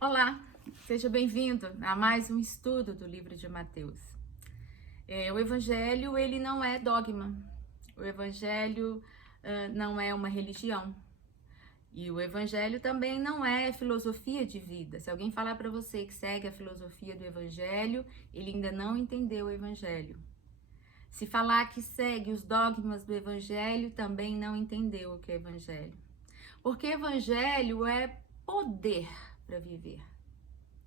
Olá, seja bem-vindo a mais um estudo do livro de Mateus. O Evangelho, ele não é dogma. O Evangelho não é uma religião. E o Evangelho também não é filosofia de vida. Se alguém falar para você que segue a filosofia do Evangelho, ele ainda não entendeu o Evangelho. Se falar que segue os dogmas do Evangelho, também não entendeu o que é Evangelho. Porque Evangelho é poder para viver.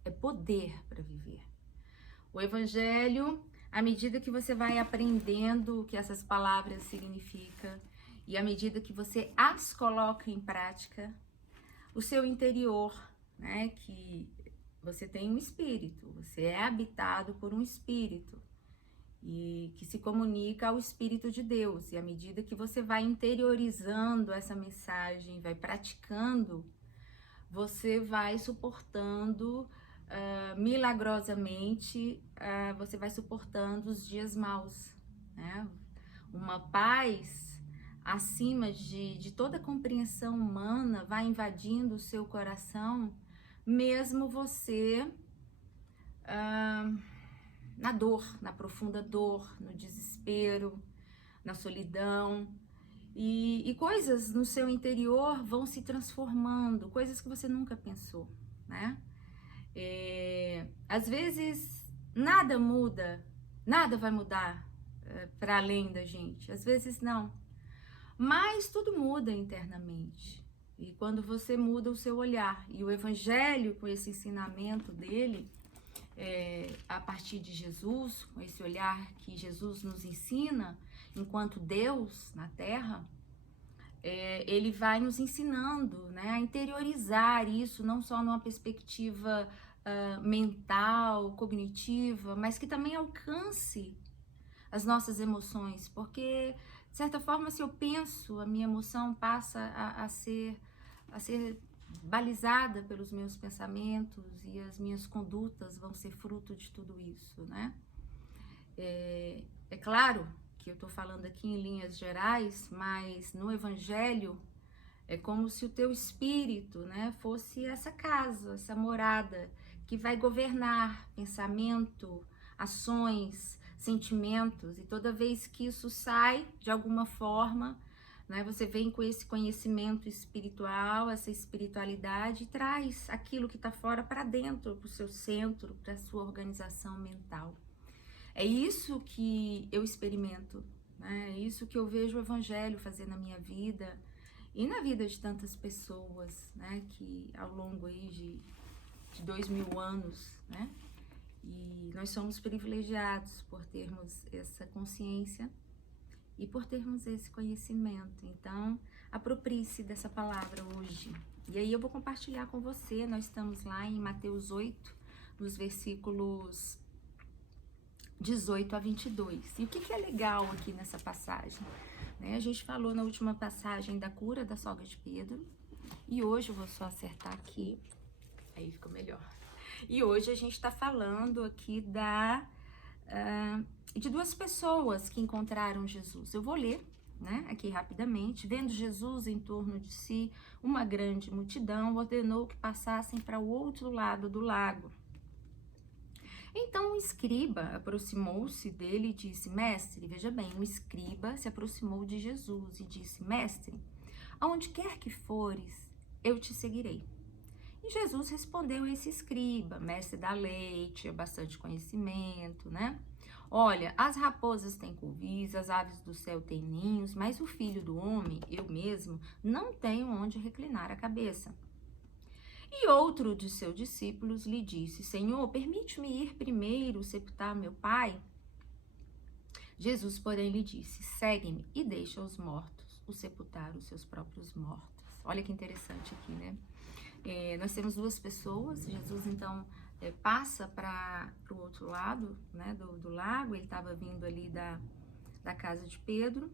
É poder para viver. O Evangelho, à medida que você vai aprendendo o que essas palavras significam e à medida que você as coloca em prática, o seu interior, né, que você tem um espírito, você é habitado por um espírito e que se comunica ao Espírito de Deus. E à medida que você vai interiorizando essa mensagem, vai praticando, você vai suportando milagrosamente, você vai suportando os dias maus, né? Uma paz acima de toda compreensão humana vai invadindo o seu coração, mesmo você na dor, na profunda dor, no desespero, na solidão. E coisas no seu interior vão se transformando, coisas que você nunca pensou, né? Às vezes nada muda, nada vai mudar para além da gente, às vezes não, mas tudo muda internamente. E quando você muda o seu olhar, e o Evangelho, com esse ensinamento dele, a partir de Jesus, com esse olhar que Jesus nos ensina enquanto Deus na Terra, ele vai nos ensinando, né, a interiorizar isso, não só numa perspectiva mental, cognitiva, mas que também alcance as nossas emoções, porque, de certa forma, se eu penso, a minha emoção passa a ser balizada pelos meus pensamentos e as minhas condutas vão ser fruto de tudo isso, né? É claro que eu estou falando aqui em linhas gerais, mas no Evangelho é como se o teu espírito, né, fosse essa casa, essa morada que vai governar pensamento, ações, sentimentos, e toda vez que isso sai de alguma forma, né, você vem com esse conhecimento espiritual, essa espiritualidade, e traz aquilo que está fora para dentro, para o seu centro, para a sua organização mental. É isso que eu experimento, né? É isso que eu vejo o Evangelho fazer na minha vida e na vida de tantas pessoas, né? Que ao longo aí de 2000 anos, né? E nós somos privilegiados por termos essa consciência e por termos esse conhecimento. Então, aproprie-se dessa palavra hoje. E aí eu vou compartilhar com você. Nós estamos lá em Mateus 8, nos versículos 18 a 22. E o que é legal aqui nessa passagem? Né? A gente falou na última passagem da cura da sogra de Pedro. E hoje eu vou só acertar aqui. Aí ficou melhor. E hoje a gente está falando aqui de duas pessoas que encontraram Jesus. Eu vou ler, né, aqui rapidamente. Vendo Jesus em torno de si uma grande multidão, ordenou que passassem para o outro lado do lago. Então o escriba aproximou-se dele e disse: Mestre, veja bem, um escriba se aproximou de Jesus e disse: Mestre, aonde quer que fores, eu te seguirei. E Jesus respondeu a esse escriba, mestre da lei, tinha bastante conhecimento, né? Olha, as raposas têm covis, as aves do céu têm ninhos, mas o filho do homem, eu mesmo, não tenho onde reclinar a cabeça. E outro de seus discípulos lhe disse: Senhor, permite-me ir primeiro sepultar meu pai? Jesus, porém, lhe disse: Segue-me e deixa os mortos o sepultar os seus próprios mortos. Olha que interessante aqui, né? Nós temos duas pessoas. Jesus, então, passa para o outro lado, né, do lago. Ele estava vindo ali da casa de Pedro.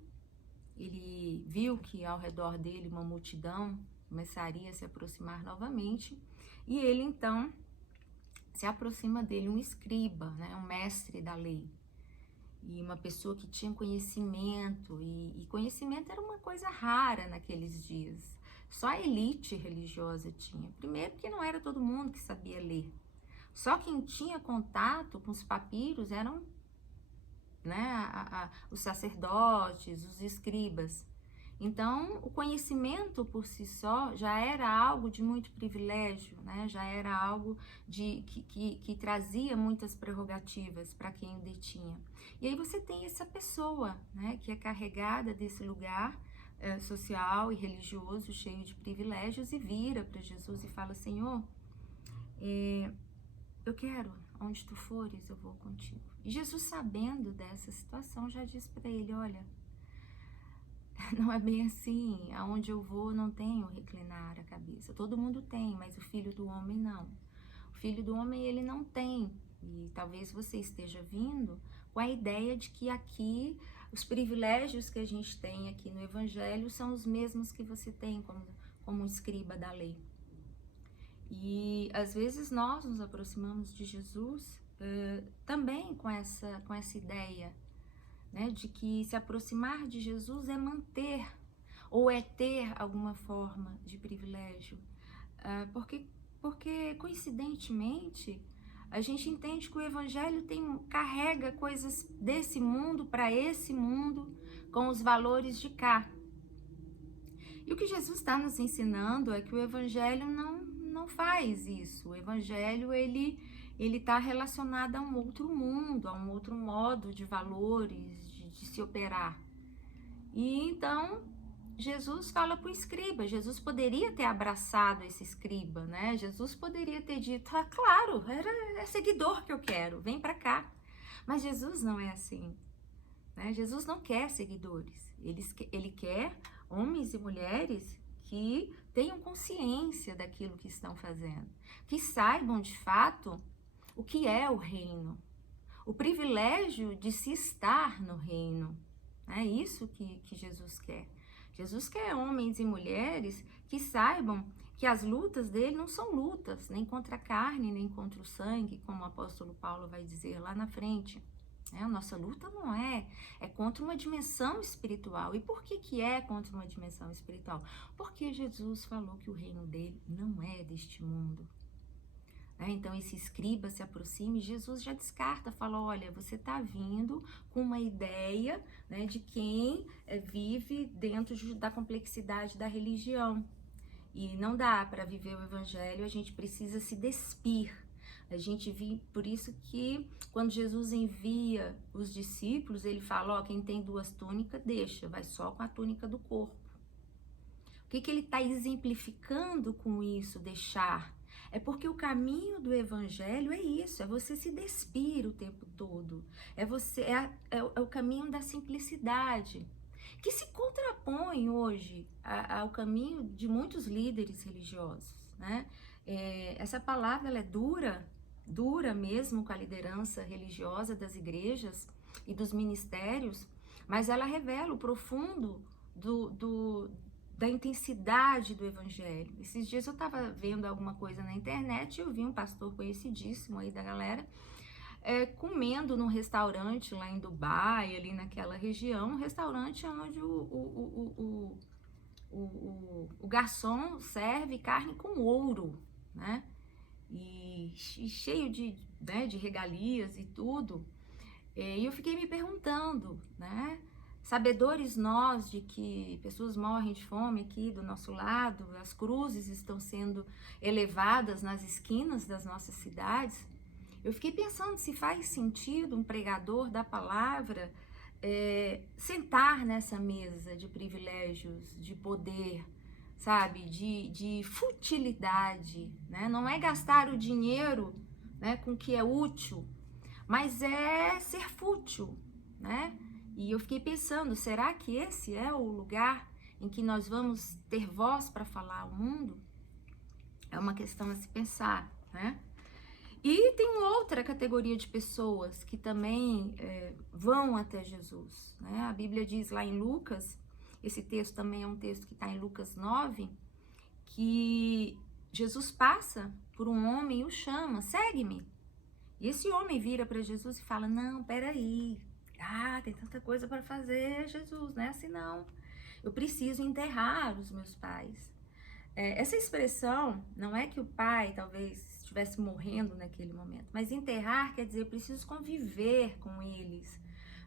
Ele viu que ao redor dele uma multidão começaria a se aproximar novamente, e ele então se aproxima dele, um escriba, né, um mestre da lei, e uma pessoa que tinha conhecimento, e conhecimento era uma coisa rara naqueles dias. Só a elite religiosa tinha. Primeiro porque não era todo mundo que sabia ler. Só quem tinha contato com os papiros eram, né, os sacerdotes, os escribas. Então, o conhecimento por si só já era algo de muito privilégio, né? Já era algo que trazia muitas prerrogativas para quem o detinha. E aí você tem essa pessoa, né, que é carregada desse lugar social e religioso, cheio de privilégios, e vira para Jesus e fala: Senhor, eu quero, onde tu fores, eu vou contigo. E Jesus, sabendo dessa situação, já diz para ele: olha, não é bem assim, aonde eu vou não tenho reclinar a cabeça. Todo mundo tem, mas o Filho do Homem não. O Filho do Homem, ele não tem. E talvez você esteja vindo com a ideia de que aqui os privilégios que a gente tem aqui no Evangelho são os mesmos que você tem como escriba da lei. E às vezes nós nos aproximamos de Jesus também com essa ideia, né, de que se aproximar de Jesus é manter ou é ter alguma forma de privilégio, porque coincidentemente a gente entende que o Evangelho carrega coisas desse mundo para esse mundo com os valores de cá. E o que Jesus está nos ensinando é que o Evangelho não faz isso. O Evangelho, ele está relacionado a um outro mundo, a um outro modo de valores, de se operar. E então, Jesus fala para o escriba. Jesus poderia ter abraçado esse escriba, né? Jesus poderia ter dito: ah, claro, é seguidor que eu quero, vem para cá. Mas Jesus não é assim, né? Jesus não quer seguidores. Ele quer homens e mulheres que tenham consciência daquilo que estão fazendo, que saibam de fato o que é o reino, o privilégio de se estar no reino. É isso que Jesus quer. Jesus quer homens e mulheres que saibam que as lutas dele não são lutas nem contra a carne, nem contra o sangue, como o apóstolo Paulo vai dizer lá na frente. A nossa luta não é contra uma dimensão espiritual. E por que é contra uma dimensão espiritual? Porque Jesus falou que o reino dele não é deste mundo. Então esse escriba se aproxima e Jesus já descarta, fala: olha, você está vindo com uma ideia, né, de quem vive dentro da complexidade da religião. E não dá para viver o Evangelho, a gente precisa se despir. Por isso que quando Jesus envia os discípulos, ele fala: ó, quem tem 2 túnicas, deixa, vai só com a túnica do corpo. O que ele está exemplificando com isso, deixar? É porque o caminho do Evangelho é isso, é você se despir o tempo todo. É o caminho da simplicidade, que se contrapõe hoje ao caminho de muitos líderes religiosos, né? Essa palavra, ela é dura mesmo com a liderança religiosa das igrejas e dos ministérios, mas ela revela o profundo da intensidade do Evangelho. Esses dias eu estava vendo alguma coisa na internet e eu vi um pastor conhecidíssimo aí da galera comendo num restaurante lá em Dubai, ali naquela região, um restaurante onde o garçom serve carne com ouro, né? E cheio de regalias e tudo. E eu fiquei me perguntando, né? Sabedores nós de que pessoas morrem de fome aqui do nosso lado, as cruzes estão sendo elevadas nas esquinas das nossas cidades. Eu fiquei pensando se faz sentido um pregador da palavra sentar nessa mesa de privilégios, de poder, sabe, de futilidade, né? Não é gastar o dinheiro, né, com o que é útil, mas é ser fútil, né? E eu fiquei pensando, será que esse é o lugar em que nós vamos ter voz para falar ao mundo? É uma questão a se pensar, né? E tem outra categoria de pessoas que também vão até Jesus, né? A Bíblia diz lá em Lucas, esse texto também é um texto que está em Lucas 9, que Jesus passa por um homem e o chama: segue-me. E esse homem vira para Jesus e fala: não, peraí, tem tanta coisa para fazer, Jesus, não é assim não. Eu preciso enterrar os meus pais. essa expressão não é que o pai talvez estivesse morrendo naquele momento, mas enterrar quer dizer eu preciso conviver com eles,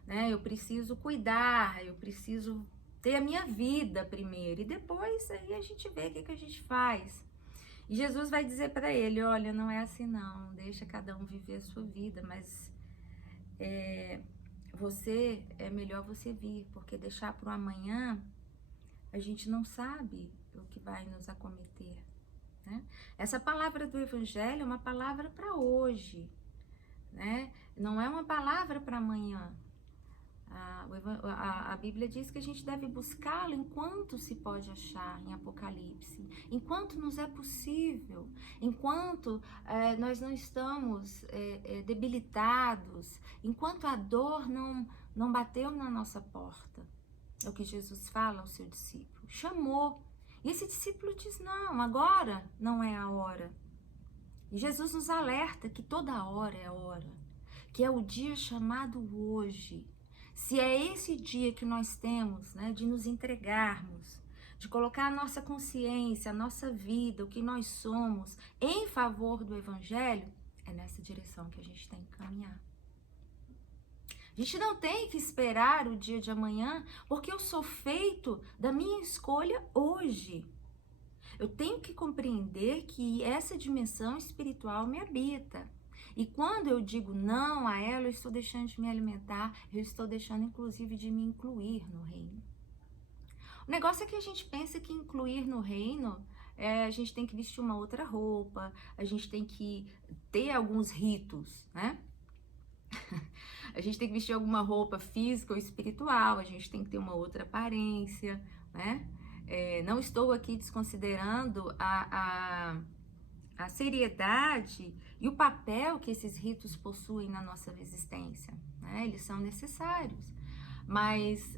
né? Eu preciso cuidar, eu preciso ter a minha vida primeiro e depois aí a gente vê o que a gente faz. E Jesus vai dizer para ele, olha, não é assim não, deixa cada um viver a sua vida, mas é melhor você vir, porque deixar para o amanhã, a gente não sabe o que vai nos acometer, né? Essa palavra do Evangelho é uma palavra para hoje, né? Não é uma palavra para amanhã. A Bíblia diz que a gente deve buscá-lo enquanto se pode achar em Apocalipse, enquanto nos é possível, enquanto nós não estamos debilitados, enquanto a dor não bateu na nossa porta. É o que Jesus fala ao seu discípulo. Chamou. E esse discípulo diz, não, agora não é a hora. E Jesus nos alerta que toda hora é a hora, que é o dia chamado hoje. Se é esse dia que nós temos, né, de nos entregarmos, de colocar a nossa consciência, a nossa vida, o que nós somos, em favor do Evangelho, é nessa direção que a gente tem que caminhar. A gente não tem que esperar o dia de amanhã, porque eu sou feito da minha escolha hoje. Eu tenho que compreender que essa dimensão espiritual me habita. E quando eu digo não a ela, eu estou deixando de me alimentar, eu estou deixando inclusive de me incluir no reino. O negócio é que a gente pensa que incluir no reino, a gente tem que vestir uma outra roupa, a gente tem que ter alguns ritos, né? A gente tem que vestir alguma roupa física ou espiritual, a gente tem que ter uma outra aparência, né? Não estou aqui desconsiderando a seriedade e o papel que esses ritos possuem na nossa existência, né? Eles são necessários, mas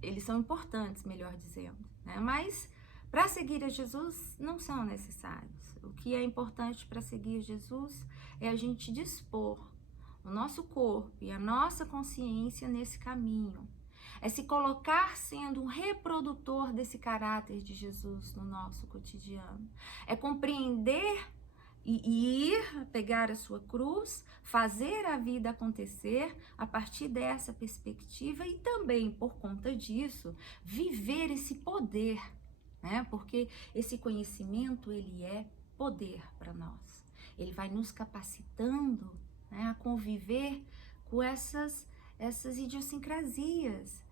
eles são importantes, melhor dizendo, né? Mas para seguir a Jesus não são necessários. O que é importante para seguir Jesus é a gente dispor o nosso corpo e a nossa consciência nesse caminho. É se colocar sendo um reprodutor desse caráter de Jesus no nosso cotidiano. É compreender e ir pegar a sua cruz, fazer a vida acontecer a partir dessa perspectiva e também, por conta disso, viver esse poder, né? Porque esse conhecimento, ele é poder para nós. Ele vai nos capacitando, né, a conviver com essas idiosincrasias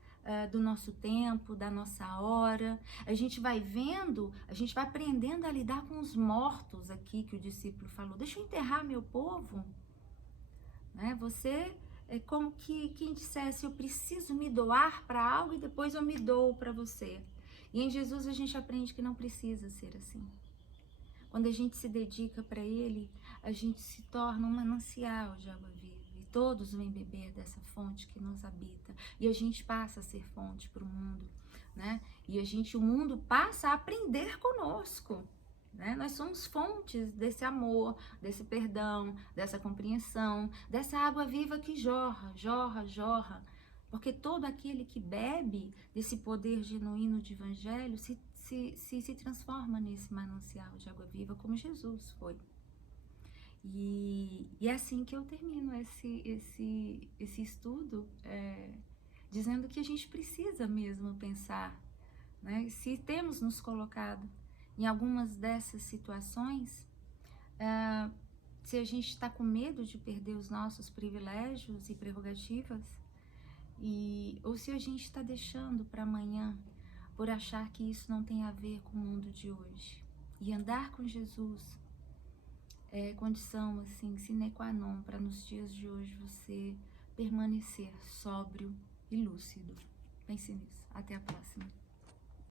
do nosso tempo, da nossa hora. A gente vai vendo, a gente vai aprendendo a lidar com os mortos aqui que o discípulo falou. Deixa eu enterrar meu povo. Né? Você é como que quem dissesse, eu preciso me doar para algo e depois eu me dou para você. E em Jesus a gente aprende que não precisa ser assim. Quando a gente se dedica para Ele, a gente se torna um manancial de água viva. E todos vêm beber dessa fonte que nos habita. E a gente passa a ser fonte para o mundo, né? E o mundo passa a aprender conosco, né? Nós somos fontes desse amor, desse perdão, dessa compreensão, dessa água viva que jorra, jorra, jorra. Porque todo aquele que bebe desse poder genuíno de evangelho se transforma nesse manancial de água viva, como Jesus foi. E é assim que eu termino esse estudo, dizendo que a gente precisa mesmo pensar, né? Se temos nos colocado em algumas dessas situações, se a gente está com medo de perder os nossos privilégios e prerrogativas, ou se a gente está deixando para amanhã, por achar que isso não tem a ver com o mundo de hoje. E andar com Jesus é condição, assim, sine qua non, para nos dias de hoje você permanecer sóbrio e lúcido. Pense nisso. Até a próxima.